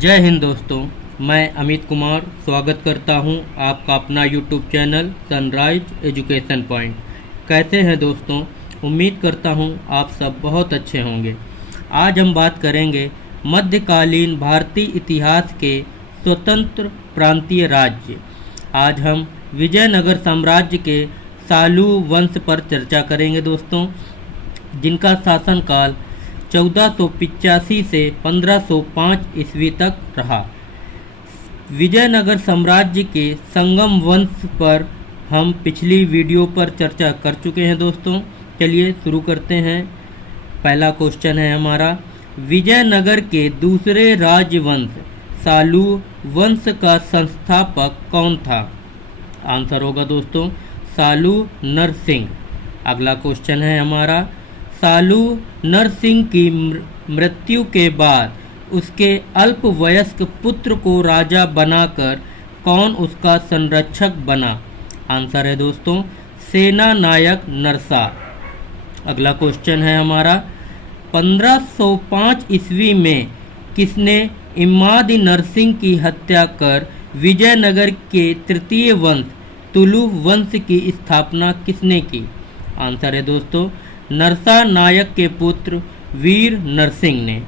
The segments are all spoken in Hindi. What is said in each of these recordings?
जय हिंद दोस्तों। मैं अमित कुमार स्वागत करता हूं आपका अपना YouTube channel sunrise education point. कैसे हैं दोस्तों? उम्मीद करता हूं आप सब बहुत अच्छे होंगे। आज हम बात करेंगे मध्यकालीन भारतीय इतिहास के स्वतंत्र प्रांतीय राज्य। आज हम विजयनगर साम्राज्य के सालू वंश पर चर्चा करेंगे दोस्तों, जिनका शासनकाल 1485 से 1505 ईस्वी तक रहा। विजयनगर साम्राज्य के संगम वंश पर हम पिछली वीडियो पर चर्चा कर चुके हैं दोस्तों। चलिए शुरू करते हैं। पहला क्वेश्चन है हमारा, विजयनगर के दूसरे राजवंश सालू वंश का संस्थापक कौन था? आंसर होगा दोस्तों सालू नरसिंह। अगला क्वेश्चन है हमारा, सालू नरसिंह की मृत्यु के बाद उसके अल्पवयस्क पुत्र को राजा बनाकर कौन उसका संरक्षक बना? आंसर है दोस्तों सेना नायक नरसा। अगला क्वेश्चन है हमारा, 1505 ईस्वी में किसने इमाद नरसिंह की हत्या कर विजयनगर के तृतीय वंश तुलु वंश की स्थापना किसने की? आंसर है दोस्तों नरसा नायक के पुत्र वीर नरसिंह ने।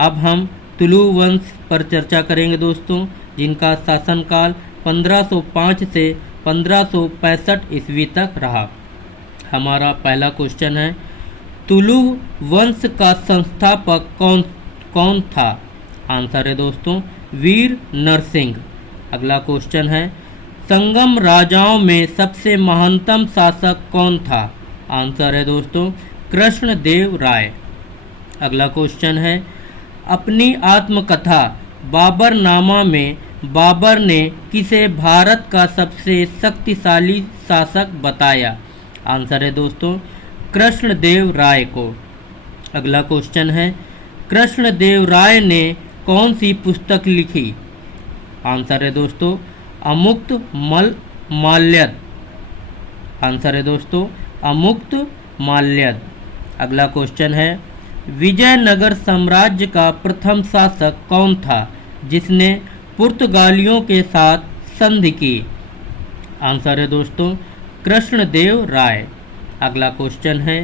अब हम तुलु वंश पर चर्चा करेंगे दोस्तों, जिनका शासनकाल 1505 से 1565 ईस्वी तक रहा। हमारा पहला क्वेश्चन है, तुलु वंश का संस्थापक कौन था? आंसर है दोस्तों वीर नरसिंह। अगला क्वेश्चन है, संगम राजाओं में सबसे महानतम शासक कौन था? आंसर है दोस्तों कृष्णदेव राय। अगला क्वेश्चन है, अपनी आत्मकथा बाबरनामा में बाबर ने किसे भारत का सबसे शक्तिशाली शासक बताया? आंसर है दोस्तों कृष्णदेव राय को। अगला क्वेश्चन है, कृष्णदेव राय ने कौन सी पुस्तक लिखी? आंसर है दोस्तों अमुक्त माल्यद। आंसर है दोस्तों अमुक्त माल्यद। अगला क्वेश्चन है, विजयनगर साम्राज्य का प्रथम शासक कौन था जिसने पुर्तगालियों के साथ संधि की? आंसर है दोस्तों कृष्णदेव राय। अगला क्वेश्चन है,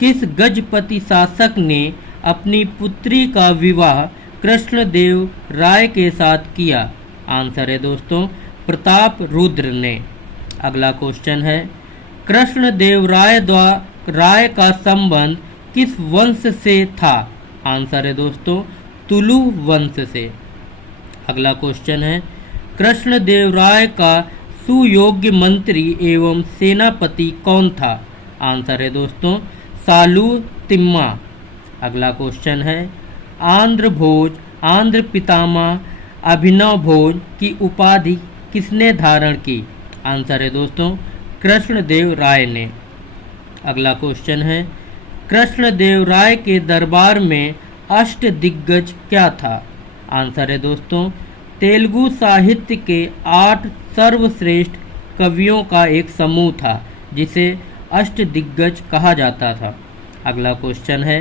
किस गजपति शासक ने अपनी पुत्री का विवाह कृष्णदेव राय के साथ किया? आंसर है दोस्तों प्रताप रुद्र ने। अगला क्वेश्चन है, कृष्णदेव राय का संबंध किस वंश से था? आंसर है दोस्तों तुलु वंश से। अगला क्वेश्चन है, कृष्णदेव राय का सुयोग्य मंत्री एवं सेनापति कौन था? आंसर है दोस्तों सालू तिम्मा। अगला क्वेश्चन है, आंध्र पितामह अभिनव भोज की उपाधि किसने धारण की? आंसर है दोस्तों कृष्णदेव राय ने। अगला क्वेश्चन है, कृष्णदेव राय के दरबार में अष्टदिग्गज क्या था? आंसर है दोस्तों तेलुगु साहित्य के 8 सर्वश्रेष्ठ कवियों का एक समूह था, जिसे अष्टदिग्गज कहा जाता था। अगला क्वेश्चन है,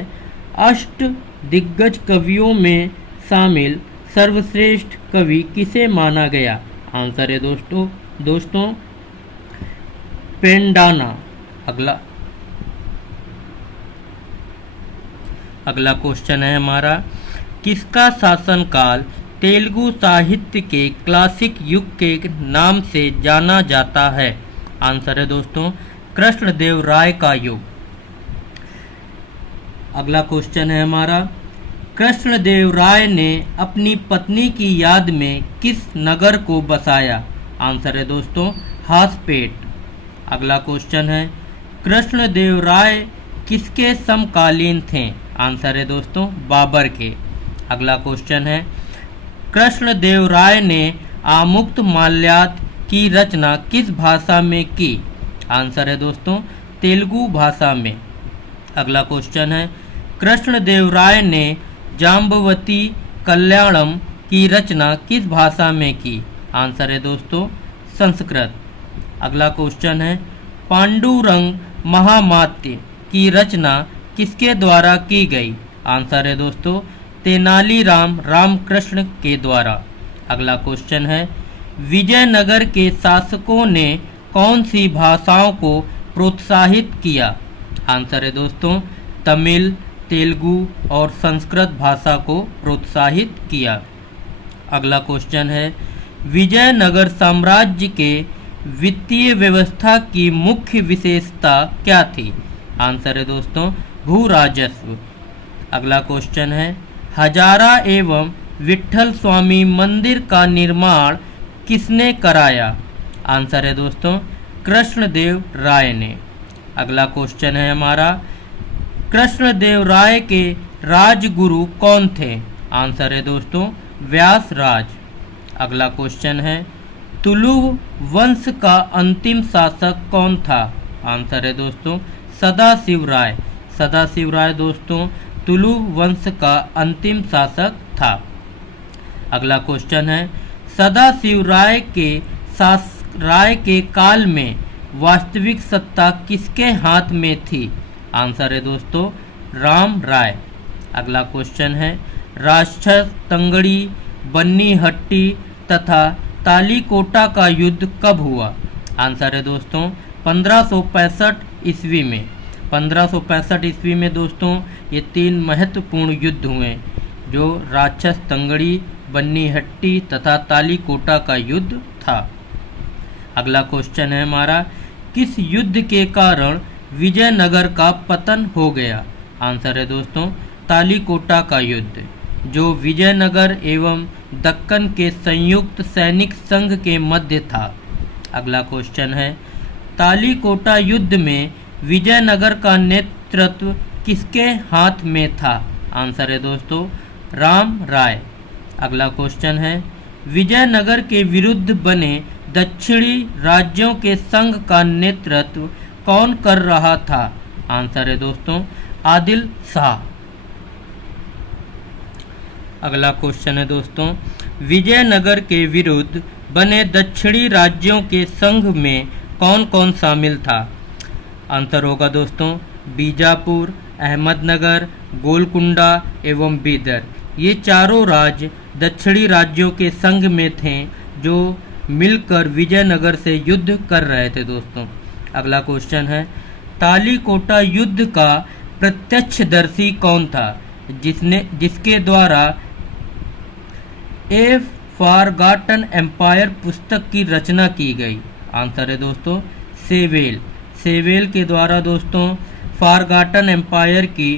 अष्टदिग्गज कवियों में शामिल सर्वश्रेष्ठ कवि किसे माना गया? आंसर है दोस्तों पेंडाना। अगला क्वेश्चन है हमारा, किसका शासनकाल तेलुगु साहित्य के क्लासिक युग के नाम से जाना जाता है? आंसर है दोस्तों कृष्णदेव राय का युग। अगला क्वेश्चन है हमारा, कृष्णदेव राय ने अपनी पत्नी की याद में किस नगर को बसाया? आंसर है दोस्तों हासपेट। अगला क्वेश्चन है, कृष्णदेव राय किसके समकालीन थे? आंसर है दोस्तों बाबर के। अगला क्वेश्चन है, कृष्णदेव राय ने आमुक्त माल्याद की रचना किस भाषा में की? आंसर है दोस्तों तेलुगु भाषा में। अगला क्वेश्चन है, कृष्णदेव राय ने जाम्बवती कल्याणम की रचना किस भाषा में की? आंसर है दोस्तों संस्कृत। अगला क्वेश्चन है, पांडुरंग महामात्य की रचना किसके द्वारा की गई? आंसर है दोस्तों तेनालीराम रामकृष्ण के द्वारा। अगला क्वेश्चन है, विजयनगर के शासकों ने कौन सी भाषाओं को प्रोत्साहित किया? आंसर है दोस्तों तमिल, तेलुगु और संस्कृत भाषा को प्रोत्साहित किया। अगला क्वेश्चन है, विजयनगर साम्राज्य के वित्तीय व्यवस्था की मुख्य विशेषता क्या थी? आंसर है दोस्तों भू राजस्व। अगला क्वेश्चन है, हजारा एवं विट्ठल स्वामी मंदिर का निर्माण किसने कराया? आंसर है दोस्तों कृष्णदेव राय ने। अगला क्वेश्चन है हमारा, कृष्णदेव राय के राजगुरु कौन थे? आंसर है दोस्तों व्यास राज। अगला क्वेश्चन है, तुलुव वंश का अंतिम शासक कौन था? आंसर है दोस्तों सदाशिव राय। सदाशिव राय दोस्तों तुलुव वंश का अंतिम शासक था। अगला क्वेश्चन है, सदाशिव राय के काल में वास्तविक सत्ता किसके हाथ में थी? आंसर है दोस्तों राम राय। अगला क्वेश्चन है, राक्षस, तंगड़ी, बन्नीहट्टी तथा तालीकोटा का युद्ध कब हुआ? आंसर है दोस्तों 1565 ईस्वी में। 1565 ईस्वी में दोस्तों ये 3 महत्वपूर्ण युद्ध हुए, जो राक्षस, तंगड़ी, बन्नीहट्टी तथा तालीकोटा का युद्ध था। अगला क्वेश्चन है हमारा, किस युद्ध के कारण विजयनगर का पतन हो गया? आंसर है दोस्तों तालीकोटा का युद्ध, जो विजयनगर एवं दक्कन के संयुक्त सैनिक संघ के मध्य था। अगला क्वेश्चन है, तालीकोटा युद्ध में विजयनगर का नेतृत्व किसके हाथ में था? आंसर है दोस्तों राम राय। अगला क्वेश्चन है, विजयनगर के विरुद्ध बने दक्षिणी राज्यों के संघ का नेतृत्व कौन कर रहा था? आंसर है दोस्तों आदिल शाह। अगला क्वेश्चन है दोस्तों, विजयनगर के विरुद्ध बने दक्षिणी राज्यों के संघ में कौन कौन शामिल था? आंसर होगा दोस्तों बीजापुर, अहमदनगर, गोलकुंडा एवं बीदर। ये चारों राज्य दक्षिणी राज्यों के संघ में थे, जो मिलकर विजयनगर से युद्ध कर रहे थे दोस्तों। अगला क्वेश्चन है, तालीकोटा युद्ध का प्रत्यक्षदर्शी कौन था, जिसके द्वारा ए फॉरगॉटन एम्पायर पुस्तक की रचना की गई? आंसर है दोस्तों सेवेल। सेवेल के द्वारा दोस्तों फॉरगॉटन एम्पायर की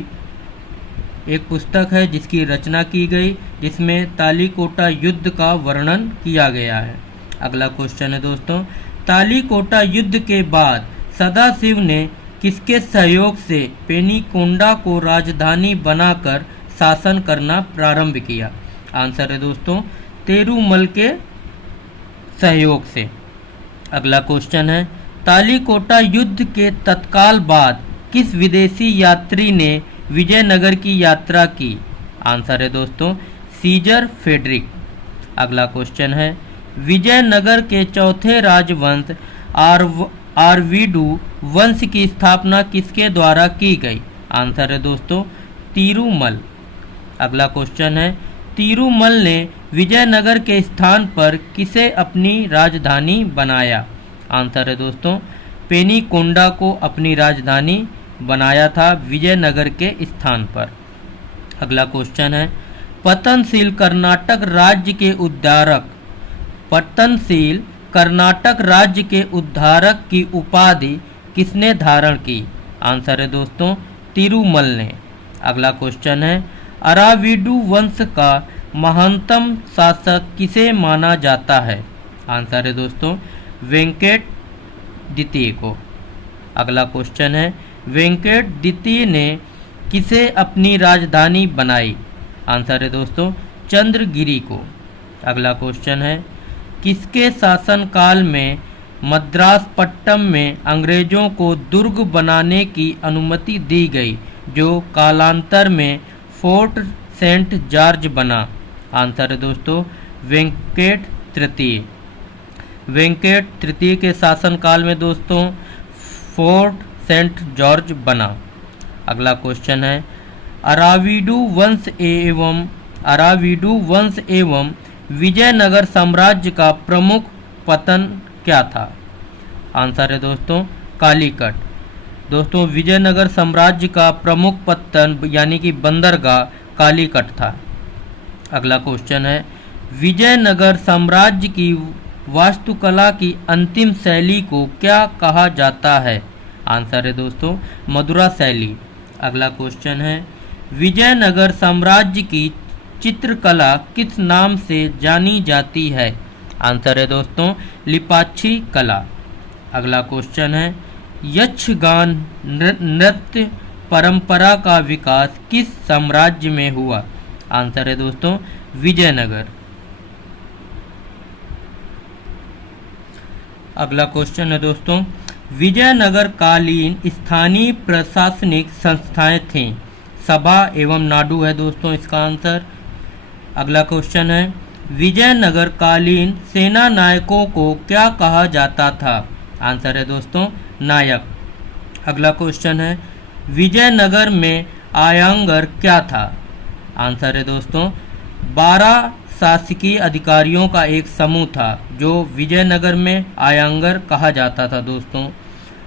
एक पुस्तक है जिसकी रचना की गई, जिसमें तालीकोटा युद्ध का वर्णन किया गया है। अगला क्वेश्चन है दोस्तों, तालीकोटा युद्ध के बाद सदाशिव ने किसके सहयोग से पेनीकोंडा को राजधानी बनाकर शासन करना प्रारंभ किया? आंसर है दोस्तों पेरूमल के सहयोग से। अगला क्वेश्चन है, तालीकोटा युद्ध के तत्काल बाद किस विदेशी यात्री ने विजयनगर की यात्रा की? आंसर है दोस्तों सीजर फेडरिक। अगला क्वेश्चन है, विजयनगर के चौथे राजवंश आरवीडू वंश की स्थापना किसके द्वारा की गई? आंसर है दोस्तों तिरुमल। अगला क्वेश्चन है, तिरुमल ने विजयनगर के स्थान पर किसे अपनी राजधानी बनाया? आंसर है दोस्तों पेनीकोंडा को अपनी राजधानी बनाया था विजयनगर के स्थान पर। अगला क्वेश्चन है, पतनशील कर्नाटक राज्य के उद्धारक पतनशील कर्नाटक राज्य के उद्धारक की उपाधि किसने धारण की? आंसर है दोस्तों तिरुमल ने। अगला क्वेश्चन है, अराविडू वंश का महानतम शासक किसे माना जाता है? आंसर है दोस्तों वेंकट द्वितीय को। अगला क्वेश्चन है, वेंकट द्वितीय ने किसे अपनी राजधानी बनाई? आंसर है दोस्तों चंद्रगिरी को। अगला क्वेश्चन है, किसके शासनकाल में मद्रासपट्टम में अंग्रेजों को दुर्ग बनाने की अनुमति दी गई, जो कालांतर में फोर्ट सेंट जॉर्ज बना? आंसर है दोस्तों वेंकट तृतीय। वेंकट तृतीय के शासनकाल में दोस्तों फोर्ट सेंट जॉर्ज बना। अगला क्वेश्चन है, अराविडू वंश एवं अराविडु वंश एवं विजयनगर साम्राज्य का प्रमुख पतन क्या था? आंसर है दोस्तों कालीकट। दोस्तों विजयनगर साम्राज्य का प्रमुख पत्तन यानी कि बंदरगाह कालीकट था। अगला क्वेश्चन है, विजयनगर साम्राज्य की वास्तुकला की अंतिम शैली को क्या कहा जाता है? आंसर है दोस्तों मधुरा शैली। अगला क्वेश्चन है, विजयनगर साम्राज्य की चित्रकला किस नाम से जानी जाती है? आंसर है दोस्तों लिपाच्छी कला। अगला क्वेश्चन है, यक्षगान नृत्य परंपरा का विकास किस साम्राज्य में हुआ? आंसर है दोस्तों विजयनगर। अगला क्वेश्चन है दोस्तों, विजयनगर कालीन स्थानीय प्रशासनिक संस्थाएं थीं। सभा एवं नाडु है दोस्तों इसका आंसर। अगला क्वेश्चन है, विजयनगर कालीन सेना नायकों को क्या कहा जाता था? आंसर है दोस्तों नायक। अगला क्वेश्चन है, विजयनगर में आयांगर क्या था? आंसर है दोस्तों 12 शासकीय अधिकारियों का एक समूह था जो विजयनगर में आयांगर कहा जाता था दोस्तों।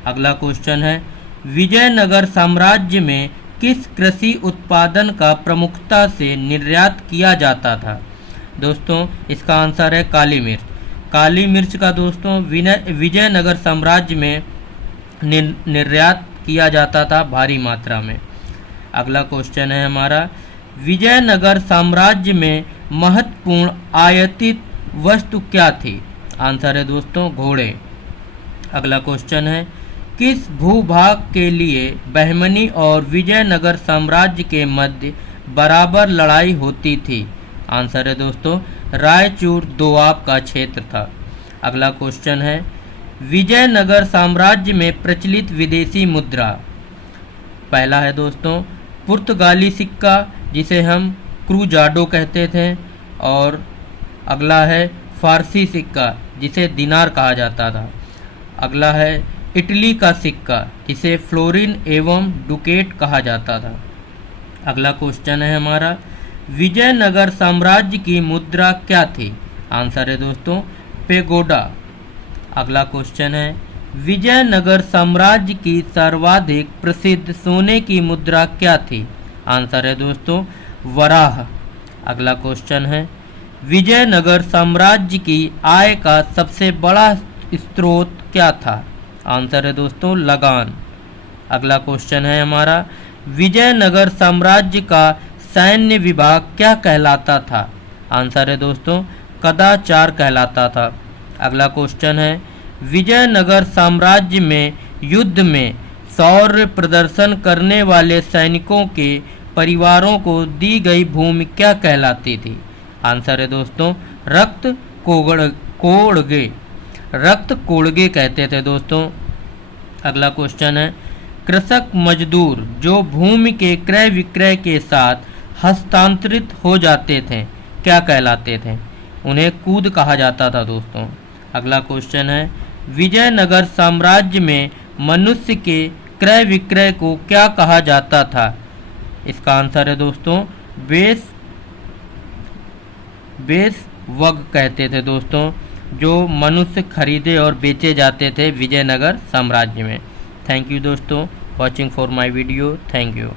अगला क्वेश्चन है, विजयनगर साम्राज्य में किस कृषि उत्पादन का प्रमुखता से निर्यात किया जाता था? दोस्तों इसका आंसर है काली मिर्च। काली मिर्च का दोस्तों विजयनगर साम्राज्य में निर्यात किया जाता था भारी मात्रा में। अगला क्वेश्चन है हमारा, विजयनगर साम्राज्य में महत्वपूर्ण आयातित वस्तु क्या थी? आंसर है दोस्तों घोड़े। अगला क्वेश्चन है, किस भूभाग के लिए बहमनी और विजयनगर साम्राज्य के मध्य बराबर लड़ाई होती थी? आंसर है दोस्तों रायचूर दोआब का क्षेत्र था। अगला क्वेश्चन है, विजयनगर साम्राज्य में प्रचलित विदेशी मुद्रा। पहला है दोस्तों पुर्तगाली सिक्का जिसे हम क्रूजाडो कहते थे, और अगला है फारसी सिक्का जिसे दिनार कहा जाता था। अगला है इटली का सिक्का जिसे फ्लोरिन एवं डुकेट कहा जाता था। अगला क्वेश्चन है हमारा, विजयनगर साम्राज्य की मुद्रा क्या थी? आंसर है दोस्तों पेगोडा। अगला क्वेश्चन है, विजयनगर साम्राज्य की सर्वाधिक प्रसिद्ध सोने की मुद्रा क्या थी? आंसर है दोस्तों वराह। अगला क्वेश्चन है, विजयनगर साम्राज्य की आय का सबसे बड़ा स्रोत क्या था? आंसर है दोस्तों लगान। अगला क्वेश्चन है हमारा, विजयनगर साम्राज्य का सैन्य विभाग क्या कहलाता था? आंसर है दोस्तों कदाचार कहलाता था। अगला क्वेश्चन है, विजयनगर साम्राज्य में युद्ध में शौर्य प्रदर्शन करने वाले सैनिकों के परिवारों को दी गई भूमि क्या कहलाती थी? आंसर है दोस्तों रक्त कोड़गे। रक्त कोड़गे कहते थे दोस्तों। अगला क्वेश्चन है, कृषक मजदूर जो भूमि के क्रय विक्रय के साथ हस्तांतरित हो जाते थे क्या कहलाते थे? उन्हें कूद कहा जाता था दोस्तों। अगला क्वेश्चन है, विजयनगर साम्राज्य में मनुष्य के क्रय विक्रय को क्या कहा जाता था? इसका आंसर है दोस्तों बेस वग कहते थे दोस्तों, जो मनुष्य खरीदे और बेचे जाते थे विजयनगर साम्राज्य में। थैंक यू दोस्तों watching for my video. Thank you.